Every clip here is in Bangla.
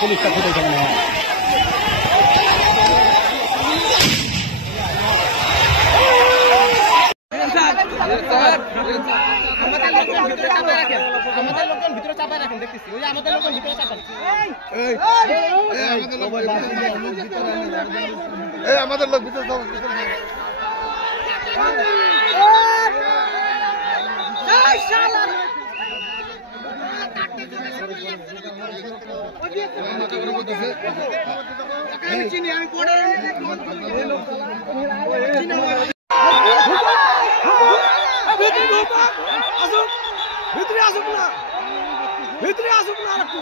পুলিশটা ফুটেছে মনে হয়। আমাদের লোকজন ভিতরে চাপায় রাখেন দেখতেছি, ওই আমাদের লোকজন ভিতরে চাপাচ্ছে। আমাদের লোক ভিতরে ভিতরে আসুক না, ভিতরে আসুক না একটু।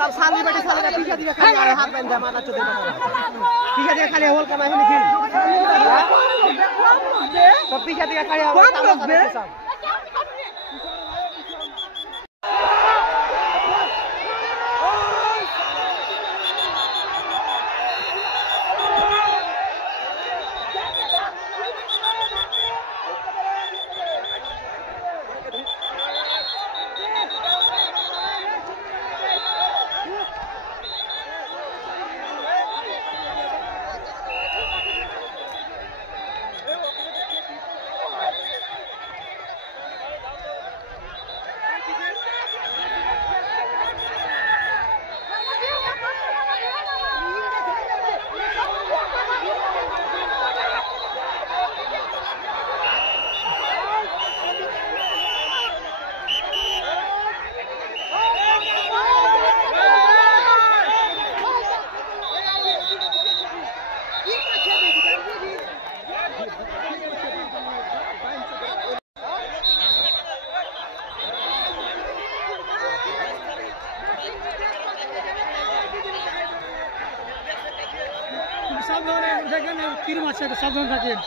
सब सामने बैठे साले का पीछे दिखा खाली आ रहा हाथ बंद जमाना चोदे पीछे दिखा खाली होल कमा है लेकिन सब पीछे दिखा खाली आ रहा সাবধানে দেখেন, তীর মারছে, সাবধান থাকেন।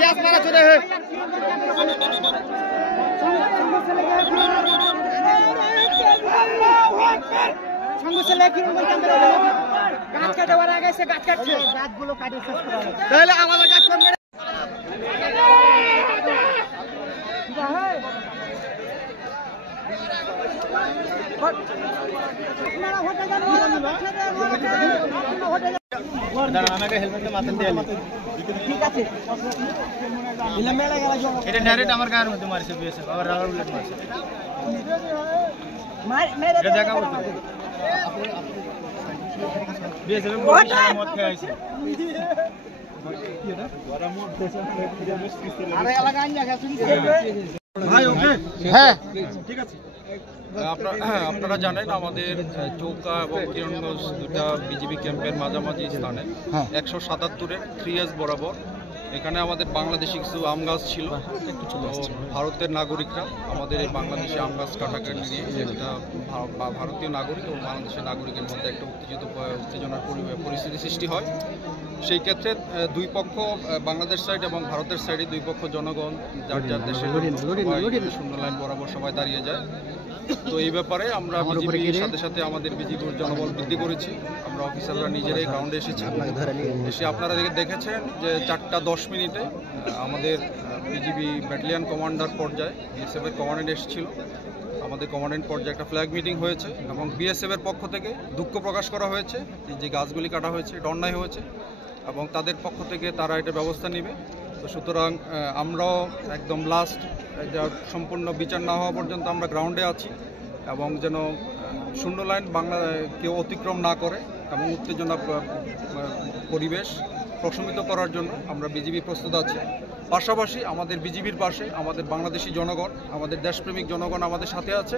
গ্যাস মারা চলে গাছ কাটে ওরা গেছে, গাছ কাটছে, গাছগুলো কাটে শেষ করা হবে। তাহলে আমাদের গাছ আমাকে হেলমেটটা মাথায় দিয়ে ঠিক আছে, এটা ডাইরেক্ট আমার গায়ের মধ্যে মারছে, বিএসএফ আবার রাবার বুলেট মারছে। এটা দেখাবো তো, বিএসএফ মদ খেয়ে আইছে। হ্যাঁ ঠিক আছে। আপনারা জানেন আমাদের চৌকা এবং কিরণগঞ্জ দুটা বিজিবি ক্যাম্পের মাঝামাঝি স্থানে 177-এর 3S বরাবর এখানে আমাদের বাংলাদেশি কিছু আম গাছ ছিল। ভারতের নাগরিকরা আমাদের এই বাংলাদেশি আম গাছ কাটাকাটি নিয়ে একটা ভারতীয় নাগরিক এবং বাংলাদেশের নাগরিকের মধ্যে একটা উত্তেজনার পরিস্থিতি সৃষ্টি হয়। সেই ক্ষেত্রে দুই পক্ষ, বাংলাদেশ সাইড এবং ভারতের সাইডে দুই পক্ষ জনগণ যার যার দেশের শূন্য লাইন বরাবর সবাই দাঁড়িয়ে যায়। তো এই ব্যাপারে আমরা বিজিবির সাথে সাথে আমাদের বিজিবির জনবল বৃদ্ধি করেছি। আমরা অফিসাররা নিজেরাই গ্রাউন্ডে এসেছি। এসে আপনারা দেখেছেন যে 4:10 আমাদের বিজিবি ব্যাটালিয়ন কমান্ডার পর্যায়ে বিএসএফের কমান্ডেন্ট এসেছিল। আমাদের কমান্ডেন্ট পর্যায়ে একটা ফ্ল্যাগ মিটিং হয়েছে এবং বিএসএফের পক্ষ থেকে দুঃখ প্রকাশ করা হয়েছে যে গাছগুলি কাটা হয়েছে, এটা অন্যায় হয়েছে এবং তাদের পক্ষ থেকে তারা এটা ব্যবস্থা নেবে। তো সুতরাং আমরাও একদম লাস্ট সম্পূর্ণ বিচার না হওয়া পর্যন্ত আমরা গ্রাউন্ডে আছি এবং যেন শূন্য লাইন বাংলা কেউ অতিক্রম না করে এবং উত্তেজনা পরিবেশ প্রশমিত করার জন্য আমরা বিজিবি প্রস্তুত আছি। পাশাপাশি আমাদের বিজিবির পাশে আমাদের বাংলাদেশি জনগণ, আমাদের দেশপ্রেমিক জনগণ আমাদের সাথে আছে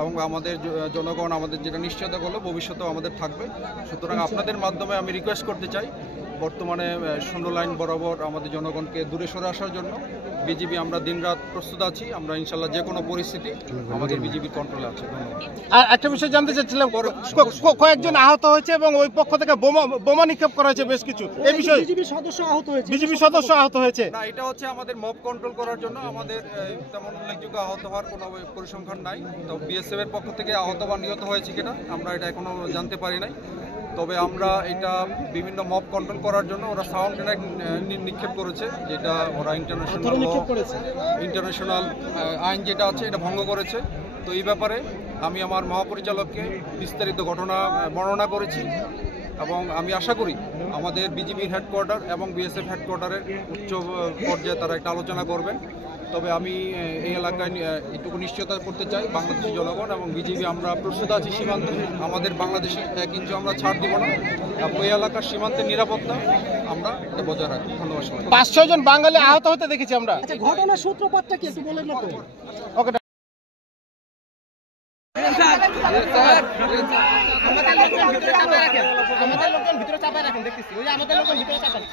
এবং আমাদের জনগণ আমাদের যেটা নিশ্চয়তা করলো ভবিষ্যতেও আমাদের থাকবে। সুতরাং আপনাদের মাধ্যমে আমি রিকোয়েস্ট করতে চাই, বর্তমানে শূন্য লাইন বরাবর আমাদের জনগণকে দূরে সরে আসার জন্য বিজিবি আমরা দিনরাত প্রস্তুত আছি। আমরা ইনশাল্লাহ যে কোনো পরিস্থিতি আমাদের বিজিবির কন্ট্রোলে আছে। আর একটা বিষয় জানতে চাচ্ছিলাম, কয়েকজন আহত হয়েছে এবং ওই পক্ষ থেকে বোমা নিক্ষেপ করা হয়েছে বেশ কিছু, এই বিষয়ে বিজিবি সদস্য আহত হয়েছে। না, এটা হচ্ছে আমাদের মব কন্ট্রোল করার জন্য, আমাদের তেমন উল্লেখযোগ্য আহত হওয়ার কোনো পরিসংখ্যান নাই। তো বিএসএফ এর পক্ষ থেকে আহত বা নিহত হয়েছে কিনা আমরা এটা এখনো জানতে পারি নাই। তবে আমরা এটা বিভিন্ন মব কন্ট্রোল করার জন্য ওরা সাউন্ড গ্রেনেড নিক্ষেপ করেছে, যেটা ওরা ইন্টারন্যাশনাল আইন যেটা আছে এটা ভঙ্গ করেছে। তো এই ব্যাপারে আমি আমার মহাপরিচালককে বিস্তারিত ঘটনা বর্ণনা করেছি এবং আমি আশা করি আমাদের বিজিবির হেডকোয়ার্টার এবং বিএসএফ হেডকোয়ার্টারের উচ্চ পর্যায়ে তারা একটা আলোচনা করবেন। তবে আমি এই এলাকায় এটুকু নিশ্চয়তা করতে চাই, বাংলাদেশি জনগণ এবং বিজিবি আমরা প্রস্তুত আছি সীমান্তে। আমাদের বাংলাদেশি 1 ইঞ্চি আমরা ছাড় দিব না। ওই এলাকার সীমান্তের নিরাপত্তা আমরা এটা বজায় রাখবো। ধন্যবাদ সবাই। 5-6 জন বাঙালি আহত হতে দেখেছি আমরা। ঘটনার সূত্রপাতটা কি একটু বলেন না তো? ওকে, আমাদের লোকজন ভিতরে চাপায় রাখেন, দেখতেছি ওই আমাদের লোকজন ভিতরে চাপায়।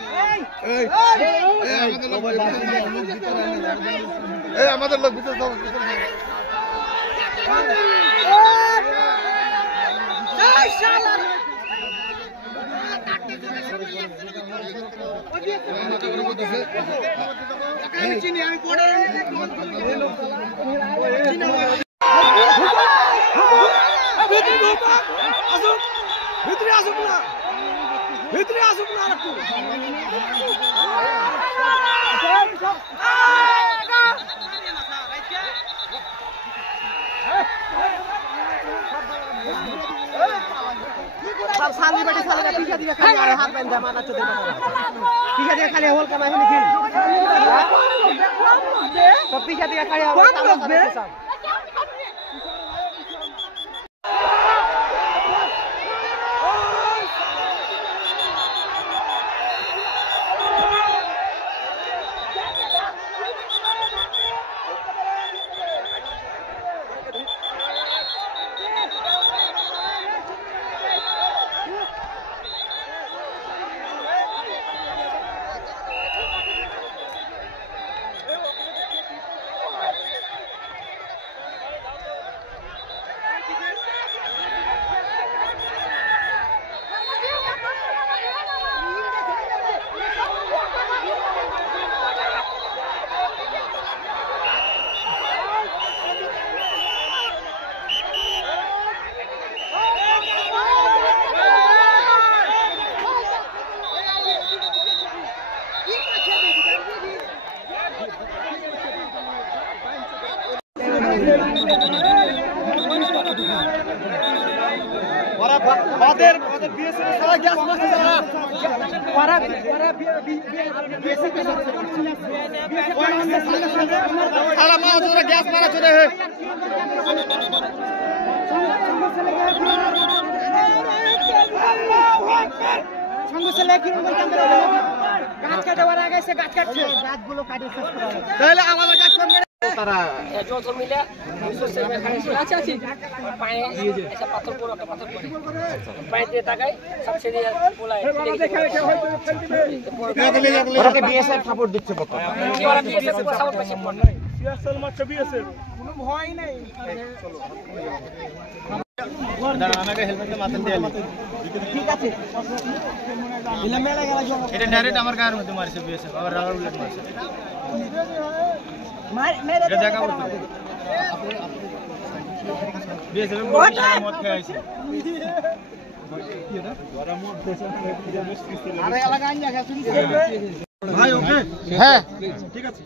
আমাদের লোক ভিতরে ভিতরে আসুক না একটু। सब साली बेटी साले का पीछे दिया खाली हाथ बन जा माना चोदे पीछे दिया खाली होल कमाई है खेल सब पीछे दिया खाली सब গ্যাস মারা চলে সঙ্গে ছেলে কি গাছ কাটে ওরা গেছে গাছ কাটছে গাছগুলো কাটে শেষ করা তাহলে আমাদের গাছ করবে তারা জল মিলে আচ্ছা আচ্ছা পায়ে একটা পাথর পড়ে একটা পাথর পড়ে পায়ে দিয়ে তাকাই সবচেয়ে দিয়ে পোলায় ওরাকে বিএসএফ সাপোর্ট দিচ্ছে কত ওরা বিএসএফ সাপোর্ট পাচ্ছে সিয়াসল মারছে বিএসএফ কোনো ভয় নাই চলো দাঁড়া আমাকে হেলমেটটা মাথায় দিয়ে ঠিক আছে ইলা মেলা গেল এটা ডাইরেক্ট আমার গায়ের মধ্যে মারছে বিএসএফ আবার রাবার বুলেট মারছে মার মেরে দেখা করতে বিএসএফ মত খেয়ে আইছে আরে এলাকা আইয়া গেছে ভাই ওকে হ্যাঁ ঠিক আছে।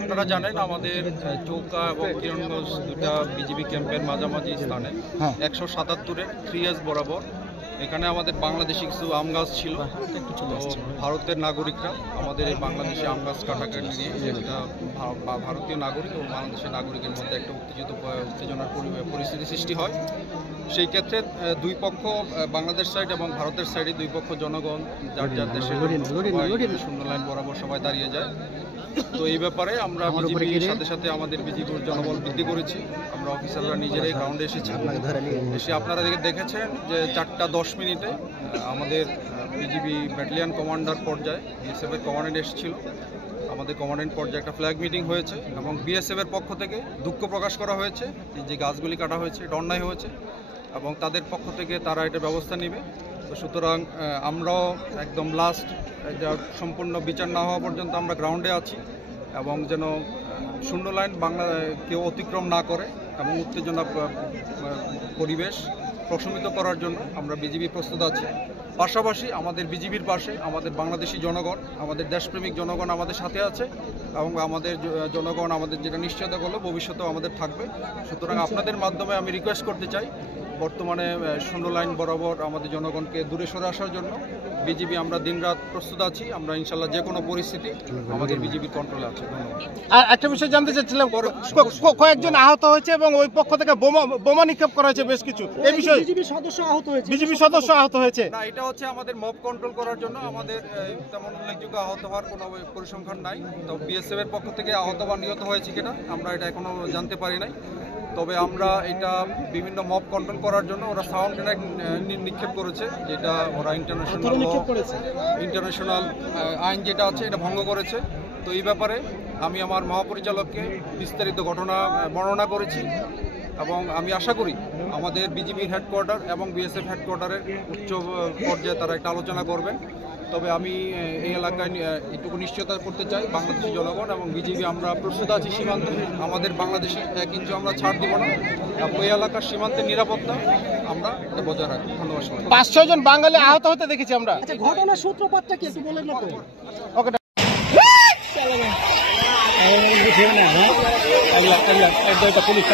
আপনারা জানেন আমাদের চৌকা এবং কিরণগঞ্জ দুটা বিজিবি ক্যাম্পের মাঝামাঝি স্থানে 177-এর 3S বরাবর এখানে আমাদের বাংলাদেশি কিছু আম গাছ ছিল। ভারতের নাগরিকরা আমাদের এই বাংলাদেশি আম গাছ কাটাকে নিয়ে একটা ভারতীয় নাগরিক এবং বাংলাদেশের নাগরিকের মধ্যে একটা উত্তেজনার পরিস্থিতি সৃষ্টি হয়। সেই ক্ষেত্রে দুই পক্ষ, বাংলাদেশ সাইড এবং ভারতের সাইডে দুই পক্ষ জনগণ যার যার দেশের শূন্য লাইন বরাবর সবাই দাঁড়িয়ে যায়। তো এই ব্যাপারে আমরা বিজিবির সাথে সাথে আমাদের বিজিবির জনবল বৃদ্ধি করেছি। আমরা অফিসাররা নিজেরাই গ্রাউন্ডে এসেছি। এসে আপনারা দেখেছেন যে 4:10 আমাদের বিজিবি ব্যাটালিয়ন কমান্ডার পর্যায়ে বিএসএফ এর কমান্ডেন্ট এসেছিল। আমাদের কমান্ডেন্ট পর্যায়ে একটা ফ্ল্যাগ মিটিং হয়েছে এবং বিএসএফ এর পক্ষ থেকে দুঃখ প্রকাশ করা হয়েছে যে গাছগুলি কাটা হয়েছে, এটা অন্যায় হয়েছে এবং তাদের পক্ষ থেকে তারা এটা ব্যবস্থা নেবে। তো সুতরাং আমরাও একদম লাস্ট এটা সম্পূর্ণ বিচার না হওয়া পর্যন্ত আমরা গ্রাউন্ডে আছি এবং যেন শূন্য লাইন বাংলা কেউ অতিক্রম না করে এবং উত্তেজনা পরিবেশ প্রশমিত করার জন্য আমরা বিজিবি প্রস্তুত আছি। পাশাপাশি আমাদের বিজিবির পাশে আমাদের বাংলাদেশি জনগণ, আমাদের দেশপ্রেমিক জনগণ আমাদের সাথে আছে এবং আমাদের জনগণ আমাদের যেটা নিশ্চয়তা করলো ভবিষ্যতেও আমাদের থাকবে। সুতরাং আপনাদের মাধ্যমে আমি রিকোয়েস্ট করতে চাই, বর্তমানে শূন্য লাইন বরাবর আমাদের জনগণকে দূরে সরে আসার জন্য বিজিবি আমরা দিনরাত প্রস্তুত আছি। আমরা ইনশাল্লাহ যে কোনো পরিস্থিতি আমাদের বিজিবির কন্ট্রোলে আছে। আর একটা বিষয় জানতে চাচ্ছিলাম, কয়েকজন আহত হয়েছে এবং ওই পক্ষ থেকে বোমা নিক্ষেপ করা হয়েছে বেশ কিছু, এই বিষয়ে বিজিবি সদস্য আহত হয়েছে। না, এটা হচ্ছে আমাদের মব কন্ট্রোল করার জন্য, আমাদের তেমন উল্লেখযোগ্য আহত হওয়ার কোনো পরিসংখ্যান নাই। তো বিএসএফ এর পক্ষ থেকে আহত বা নিহত হয়েছে কিনা আমরা এটা এখনো জানতে পারি নাই। তবে আমরা এটা বিভিন্ন মব কন্ট্রোল করার জন্য ওরা সাউন্ড গ্রেনেড নিক্ষেপ করেছে, যেটা ওরা ইন্টারন্যাশনাল আইন যেটা আছে এটা ভঙ্গ করেছে। তো এই ব্যাপারে আমি আমার মহাপরিচালককে বিস্তারিত ঘটনা বর্ণনা করেছি এবং আমি আশা করি আমাদের বিজিবির হেডকোয়ার্টার এবং বিএসএফ হেডকোয়ার্টারের উচ্চ পর্যায়ে তারা একটা আলোচনা করবেন। তবে আমি এই এলাকায় এটুকু নিশ্চয়তা করতে চাই, বাংলাদেশি জনগণ এবং বিজিবি আমরা প্রস্তুত আছি সীমান্তে। আমাদের বাংলাদেশি 1 ইঞ্চি আমরা ছাড় দিব না এবং ওই এলাকার সীমান্তের নিরাপত্তা আমরা এটা বজায় রাখি। ধন্যবাদ। 5-6 জন বাঙালি আহত হতে দেখেছি আমরা। ঘটনার সূত্রপাতটা কি একটু বলেন না তো? ওকে, পুলিশ